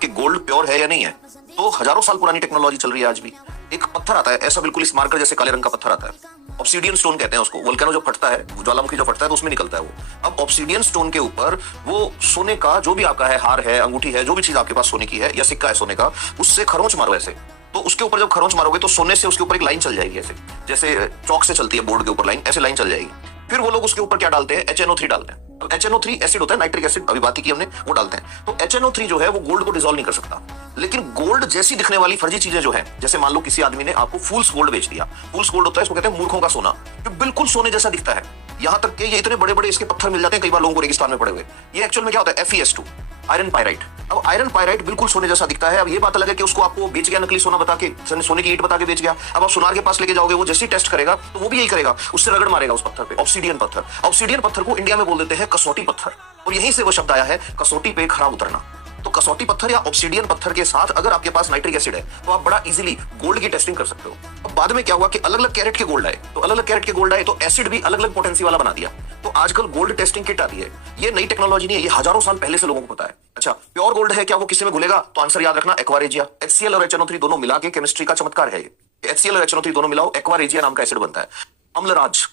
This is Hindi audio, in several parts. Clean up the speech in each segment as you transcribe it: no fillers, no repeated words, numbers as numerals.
कि गोल्ड प्योर है या नहीं है, तो हजारों साल पुरानी टेक्नोलॉजी चल रही है आज भी। एक पत्थर आता है ऐसा बिल्कुल इस मार्कर जैसे काले रंग का पत्थर आता है, ऑब्सीडियन स्टोन कहते हैं उसको। वोल्केनो जो फटता है, ज्वालामुखी जो फटता है तो उसमें निकलता है वो। अब ऑब्सीडियन स्टोन के ऊपर वो सोने का जो भी आपका है, हार है, अंगूठी है, जो भी चीज आपके पास सोने की है या सिक्का है सोने का, उससे खरोंच मारो ऐसे, तो उसके ऊपर जब खरोंच मारोगे तो सोने से उसके ऊपर एक लाइन चल जाएगी ऐसे, जैसे चौक से चलती है बोर्ड के ऊपर लाइन, ऐसे लाइन चल जाएगी। फिर वो लोग उसके ऊपर क्या डालते हैं, HNO3 डालते हैं। अब HNO3 एसिड होता है, नाइट्रिक एसिड, अभी बात की हमने, वो डालते हैं। तो HNO3 जो है वो गोल्ड को डिसॉल्व नहीं कर सकता, लेकिन गोल्ड जैसी दिखने वाली फर्जी चीजें जो है, जैसे मान लो किसी आदमी ने आपको फूल्स गोल्ड बेच दिया। फूल्स गोल्ड होता है, इसको कहते हैं मूर्खों का सोना, जो बिल्कुल सोने जैसा दिखता है। यहां तक कि ये इतने बड़े बड़े इसके पत्थर मिल जाते हैं कई बार लोगों को रेगिस्तान में पड़े हुए। ये एक्चुअल में क्या होता है, FeS2, आयरन पायराइट। अब आयरन पायराइट बिल्कुल सोने जैसा दिखता है। अब ये बात अलग है कि उसको आपको बेच गया नकली सोना बता के, सोने की ईंट बता के बेच गया। अब आप सुनार के पास लेके जाओगे, वो जैसे ही टेस्ट करेगा तो वो भी यही करेगा, उससे रगड़ मारेगा उस पत्थर पे, ऑब्सीडियन पत्थर। ऑब्सीडियन पत्थर को इंडिया में बोल देते हैं कसौटी पत्थर, और यहीं से वो शब्द आया है, कसौटी पे खरा उतरना। तो कसौटी पत्थर या ऑब्सीडियन पत्थर के साथ अगर आपके पास नाइट्रिक एसिड है तो आप बड़ा इजीली गोल्ड की टेस्टिंग कर सकते हो। अब बाद में क्या हुआ कि अलग अलग कैरेट के गोल्ड आए, तो अलग अलग कैरेट के गोल्ड आए तो एसिड भी अलग अलग पोटेंसी वाला बना दिया। तो आजकल गोल्ड टेस्टिंग किट आती है। ये नई टेक्नोलॉजी नहीं है, ये हजारों साल पहले से लोगों को पता है। अच्छा, प्योर गोल्ड है क्या वो किसी में घुलेगा? तो आंसर याद रखना, एक्वा रेजिया। HCl और HNO3 दोनों मिला के केमिस्ट्री का चमत्कार है ये। HCl और HNO3 दोनों मिलाओ, एक्वा रेजिया नाम का एसिड बनता है। अम्लराज,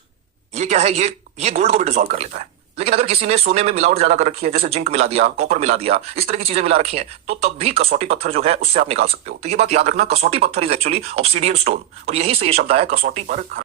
ये क्या है, ये गोल्ड को भी डिसॉल्व कर लेता है। लेकिन अगर किसी ने सोने में मिलावट ज्यादा कर रखी है, जैसे जिंक मिला दिया, कॉपर मिला दिया, इस तरह की चीजें मिला रखी हैं, तो तब भी कसौटी पत्थर जो है उससे आप निकाल सकते हो। तो ये बात याद रखना, कसौटी पत्थर इज एक्चुअली ऑब्सीडियन स्टोन, और यहीं से ये शब्द आया, कसौटी पर